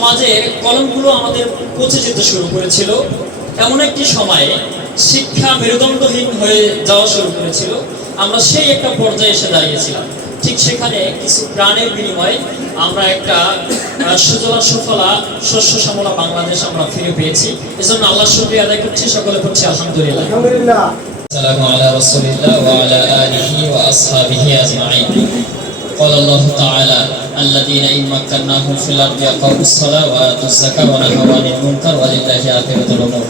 সমাজের কলমগুলো আমাদের পচে যেতে শুরু করেছিল এমন একটি সময়ে শিক্ষা মেরুদণ্ডহীন হয়ে যাওয়া শুরু করেছিল আমরা সেই একটা পর্যায়ে এসে দাঁড়িয়েছিলাম ঠিক সেখানে কিছু প্রাণের বিনিময়ে আমরা একটা আহ, সুজলা সুফলা শস্য শ্যামলা বাংলাদেশ আমরা ফিরে পেয়েছি এজন্য আল্লাহ শুক্রিয়া আদায় করছি সকলে করছি আলহামদুলিল্লাহ আলহামদুলিল্লাহ السلام على رسول الله وعلى آله وأصحابه أجمعين قال الله تعالى الذين إن مكناهم في الأرض أقاموا الصلاة وآتوا الزكاة ونهوا عن المنكر ولله عاقبة الأمور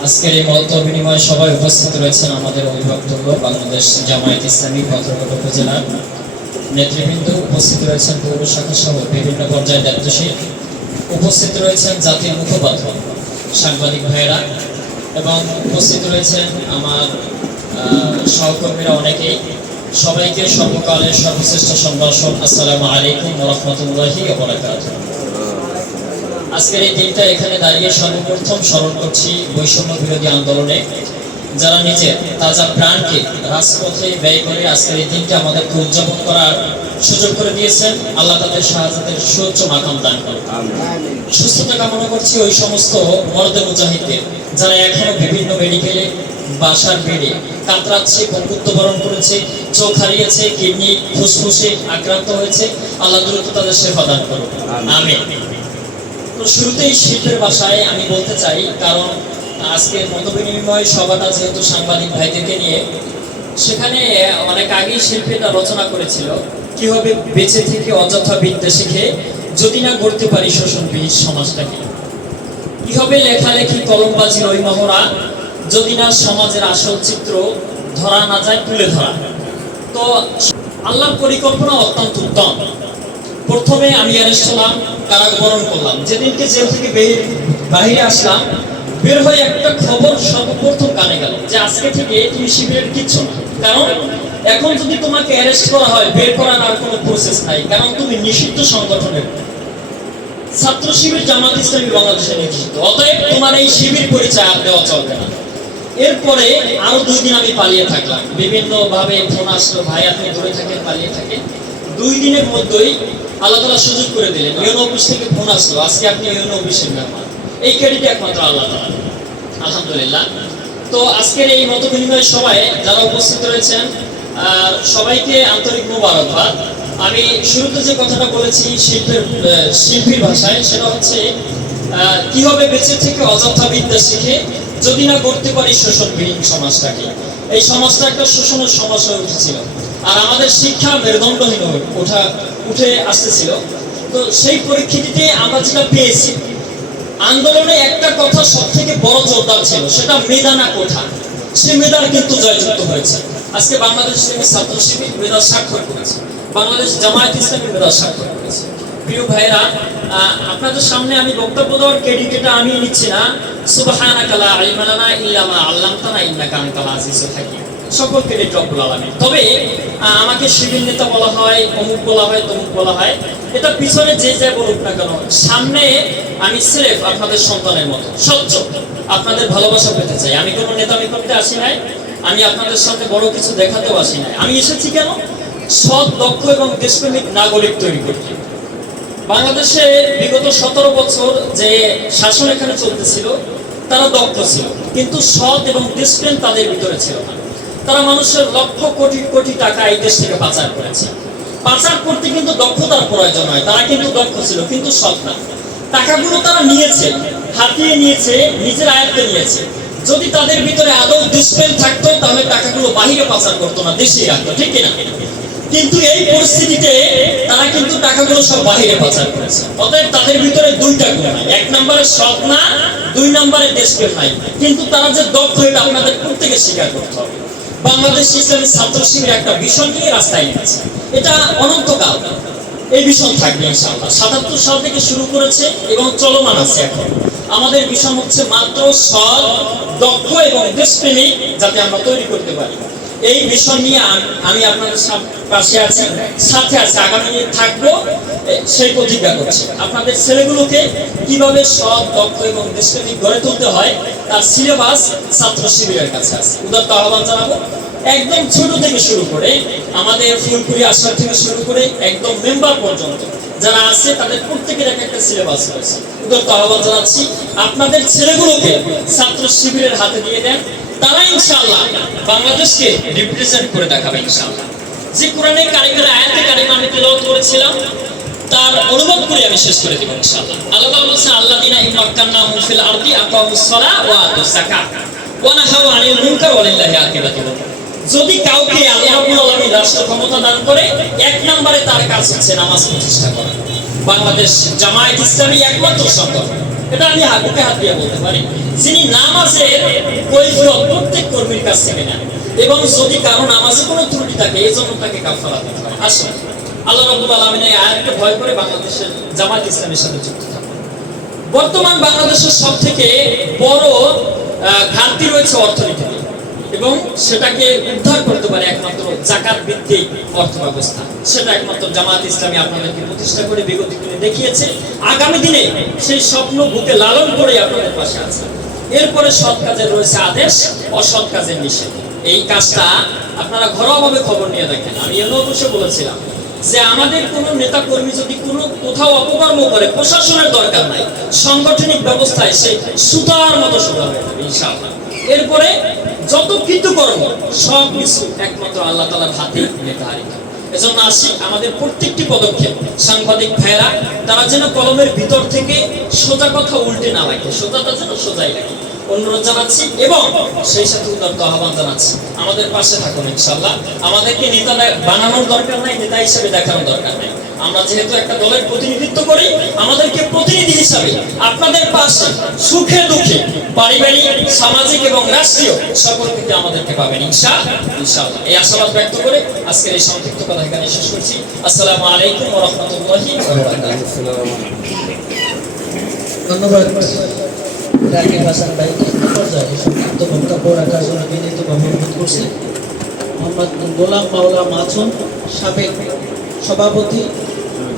আজকের এই মত বিনিময় সবাই উপস্থিত রয়েছেন আমাদের অভিভাবক বাংলাদেশ জামায়াত ইসলামী পাথরঘাট উপজেলার নেতৃবৃন্দ উপস্থিত রয়েছেন পৌর শাখা সহ বিভিন্ন পর্যায়ে দায়িত্বশীল উপস্থিত রয়েছেন জাতীয় মুখপাত্র সাংবাদিক ভাইয়েরা এবং উপস্থিত রয়েছেন আমার আহ, সহকর্মীরা অনেকেই সবাইকে সর্বকালের সর্বশ্রেষ্ঠ সম্ভাষণ। আসসালামু আলাইকুম রহমতুল্লাহি আজকের এই দিনটা এখানে দাঁড়িয়ে সর্বপ্রথম স্মরণ করছি বৈষম্য বিরোধী আন্দোলনে। যারা নিজের তাজা প্রাণকে রাজপথে ব্যয় করে আজকের এই দিনটা আমাদেরকে উদযাপন করার সুযোগ করে দিয়েছেন আল্লাহ তাদের সাহায্যের সুউচ্চ মাকাম দান করুন। সুস্থতা কামনা করছি ওই সমস্ত মরদে মুজাহিদদের যারা এখনও বিভিন্ন মেডিকেলে বাসার বেডে কাতরাচ্ছে বন্ধুত্ব বরণ করেছে চোখ হারিয়েছে কিডনি ফুসফুসে আক্রান্ত হয়েছে আল্লাহ দ্রুত তাদের সেবা দান করুন আমিন। তো শুরুতেই শিল্পের ভাষায় আমি বলতে চাই কারণ আজকের মত বিনিময় সভাটা যেহেতু সাংবাদিক ভাইদেরকে নিয়ে সেখানে অনেক আগেই শিল্পীরা রচনা করেছিল কীভাবে বেঁচে থেকে অযথা বিদ্যা শিখে যদি না গড়তে পারি শোষণ শোষণবিহীন সমাজটাকে। কীভাবে লেখালেখি কলমবাজির ওই মহড়া যদি না সমাজের আসল চিত্র ধরা না যায় তুলে ধরা। তো আল্লাহর পরিকল্পনা অত্যন্ত উত্তম। প্রথমে আমি অ্যারেস্ট হলাম করলাম। যেদিনকে জেল থেকে বাহিরে আসলাম, বের হয়ে একটা খবর সর্বপ্রথম কানে গেল যে আজকে থেকে তুমি শিবিরের কিচ্ছু কারণ এখন যদি তোমাকে অ্যারেস্ট করা হয়, বের করার আর কোনো প্রসেস নাই। কারণ তুমি নিষিদ্ধ সংগঠনের ছাত্র শিবির জামাত ইসলামী বাংলাদেশে নিষিদ্ধ অতএব তোমার এই শিবির পরিচয় আর দেওয়া চলবে না। এরপরে আরও দুই দিন আমি পালিয়ে থাকলাম। বিভিন্ন ভাবে ফোন আসলো ভাই আপনি ধরে থাকেন পালিয়ে থাকেন দুই দিনের মধ্যেই আল্লাহ তালা সুযোগ করে দিলেন, ইউনো অফিস থেকে ফোন আসলো আজকে আপনি ইউনো অফিসের ব্যাপার এই ক্রেডিট একমাত্র আল্লাহ তালা। আলহামদুলিল্লাহ। তো আজকের এই মত বিনিময় সবাই যারা উপস্থিত রয়েছেন সবাইকে আন্তরিক মোবারকবাদ। আমি শুরুতে যে কথাটা বলেছি শিল্পের শিল্পীর ভাষায়, সেটা হচ্ছে কীভাবে বেঁচে থেকে অযথা বিদ্যা শিখে যদি না করতে পারি শোষণবিহীন সমাজটাকে। এই সমাজটা একটা শোষণের সমাজ হয়ে উঠেছিল। আর আমাদের শিক্ষা মেরুদণ্ডহীন ওঠা, উঠে আসতেছিল। তো সেই পরিস্থিতিতে আমরা যেটা পেয়েছি, আন্দোলনে একটা কথা সব থেকে বড় জোরদার ছিল, সেটা মেদানা কোঠা। সে মেদার কিন্তু জয়যুক্ত হয়েছে। আজকে বাংলাদেশ ছাত্র শিবির মেধার স্বাক্ষর করেছে। বাংলাদেশ জামায়াত ইসলামী মেধার স্বাক্ষর করেছে। প্রিয় ভাইরা আপনাদের সামনে আমি বক্তব্য দেওয়ার ক্রেডিটটা আমি নিচ্ছি না। সুবহানাকা লা ইলমা লানা ইল্লা মা আল্লামতানা ইন্নাকা আনতাল আজিজুল হাকিম। সকল ক্রেডিট রব্বুল তবে আমাকে শিবির নেতা বলা হয়, অমুক বলা হয়, তমুক বলা হয়। এটা পিছনে যে বলুক না কেন, সামনে আমি স্রেফ আপনাদের সন্তানের মতো, স্বচ্ছ আপনাদের ভালোবাসা পেতে চাই। আমি কোনো নেতামি করতে আসি নাই, আমি আপনাদের সাথে বড় কিছু দেখাতেও আসি নাই। আমি এসেছি কেন? সৎ, দক্ষ এবং দেশপ্রেমিক নাগরিক তৈরি করতে। বাংলাদেশে বিগত সতেরো বছর যে শাসন এখানে চলতেছিল, তারা দক্ষ ছিল। কিন্তু সৎ এবং দেশপ্রেম তাদের ভিতরে ছিল না। তারা মানুষের লক্ষ কোটি কোটি টাকা এই দেশ থেকে পাচার করেছে। পাচার করতে কিন্তু দক্ষতার প্রয়োজন হয়, তারা কিন্তু দক্ষ ছিল, কিন্তু সৎ না। টাকাগুলো তারা নিয়েছে, হাতিয়ে নিয়েছে, নিজের আয়ত্তে নিয়েছে। যদি তাদের ভিতরে আদৌ দুষ্প্রেম থাকতো, তাহলে টাকাগুলো বাহিরে পাচার করতো না দেশে রাখতো, ঠিক কিনা? কিন্তু এই পরিস্থিতিতে তারা কিন্তু টাকাগুলো সব বাহিরে পাচার করেছে। অতএব তাদের ভিতরে দুইটা গুণ নাই এক নম্বরে সৎ না, দুই নম্বরে দেশপ্রেম নাই কিন্তু তারা যে দক্ষ, এটা আপনাদের প্রত্যেকে স্বীকার করতে হবে। বাংলাদেশ ইসলামী ছাত্র শিবির একটা নিয়ে রাস্তায় নেমেছে। এটা অনন্তকাল এই বিষয় থাকবে সাতাত্তর সাল থেকে শুরু করেছে এবং চলমান আছে এখন। আমাদের বিষয় হচ্ছে মাত্র সৎ, দক্ষ এবং দেশপ্রেমিক যাতে আমরা তৈরি করতে পারি। এই বিষয় নিয়ে আমি আপনাদের পাশে আছি। সাথে আছি, আগামী থাকব সেই প্রতিজ্ঞা করছি। আপনাদের ছেলেগুলোকে কীভাবে সৎ, দক্ষ এবং দেশপ্রেমিক গড়ে তুলতে হয়, তার সিলেবাস ছাত্র শিবিরের কাছে আছে। উদাত্ত আহ্বান জানাব। একদম ছোট থেকে শুরু করে, আমাদের ফুলপুরি আশ্রয় থেকে শুরু করে একদম মেম্বার পর্যন্ত যারা আছে, তাদের প্রত্যেকের এক একটা সিলেবাস রয়েছে। উদ্যোক্ত আহ্বান জানাচ্ছি, আপনাদের ছেলেগুলোকে ছাত্র শিবিরের হাতে দিয়ে দেন। তারা ইনশাআল্লাহ বাংলাদেশকে রিপ্রেজেন্ট করে দেখাবে ইনশাআল্লাহ। যে কোরআনের কারিগরের আয়াতে কারিমা আমি তেলাওয়াত করেছিলাম, তার অনুবাদ করে আমি শেষ করে দেব ইনশাআল্লাহ। আল্লাহ তাআলা বলেছেন, আল্লাযিনা ইমাক্কান্নাহুম ফিল আরদি আকামুস সালাহ ওয়া আতুজ যাকাত ওয়া নাহাউ আনিল মুনকার ওয়া লিল্লাহি আকিবাতুল যদি কাউকে আল্লাহ রাব্বুল আলামিন রাষ্ট্র ক্ষমতা দান করে, এক নম্বরে তার কাজ হচ্ছে নামাজ প্রতিষ্ঠা করা। বাংলাদেশ জামায়াত ইসলামী একমাত্র সংগঠন। এটা আমি হাতে হাত দিয়ে বলতে পারি। যিনি নামাজের কৈফিয়ত প্রত্যেক কর্মীর কাছ থেকে নেন। এবং যদি কারও নামাজে কোনো ত্রুটি থাকে, এই জন্য তাকে কাফারা দিতে হয়। আসুন, আল্লাহ রাব্বুল আলমিন এই আয়াতকে ভয় করে বাংলাদেশের জামাত ইসলামের সাথে যুক্ত বর্তমান বাংলাদেশের সব থেকে বড় ঘাটতি রয়েছে অর্থনীতিতে। এবং সেটাকে উদ্ধার করতে পারে একমাত্র জাকাত ভিত্তিক অর্থ ব্যবস্থা সেটা একমাত্র জামাত ইসলামী আপনাদেরকে প্রতিষ্ঠা করে বিগত দিনে দেখিয়েছে। আগামী দিনে সেই স্বপ্ন বুকে লালন করে আপনাদের পাশে আছে। এরপরে সৎ কাজের রয়েছে আদেশ, অসৎ কাজের নিষেধ। এই কাজটা আপনারা ঘরোয়াভাবে খবর নিয়ে দেখেন। আমি এর অবশ্যই বলেছিলাম যে আমাদের কোনো নেতা কর্মী যদি কোনো কোথাও অপকর্ম করে, প্রশাসনের দরকার নাই। সাংগঠনিক ব্যবস্থায় সে সুতার মতো সোজা হয়ে যাবে, ইনশাআল্লাহ। এরপরে যত কৃতকর্ম সব কিছু একমাত্র আল্লাহ তালার হাতে নির্ধারিত এজন্য আসি আমাদের প্রত্যেকটি পদক্ষেপ। সাংবাদিক ভাইরা তারা যেন কলমের ভিতর থেকে সোজা কথা উল্টে না লাগে সোজাটা যেন সোজাই লাগে অনুরোধ জানাচ্ছি এবং সেই সাথে উদার্ত আহ্বান জানাচ্ছি। আমাদের পাশে থাকুন ইনশাল্লাহ আমাদেরকে নেতা বানানোর দরকার নাই, নেতা হিসেবে দেখানোর দরকার নাই। আমরা যেহেতু একটা দলের প্রতিনিধিত্ব করি, আমাদেরকে প্রতিনিধি হিসাবে আপনাদের পাশে সুখে দুঃখে পারিবারিক, সামাজিক এবং রাষ্ট্রীয় সকল থেকে আমাদেরকে পাবেন ইনশা, ইনশাআল্লাহ। এই আশাবাদ ব্যক্ত করে আজকের এই সংক্ষিপ্ত কথা এখানে শেষ করছি। আসসালামু আলাইকুম রাহমাতুল্লাহি ধন্যবাদ। রাকিব হাসান ভাইকে এ পর্যায়ে সংক্ষিপ্ত বক্তব্য রাখার জন্য অনুরোধ করছি। মোহাম্মদ গোলাম মাওলা মাছুন সাবেক সভাপতি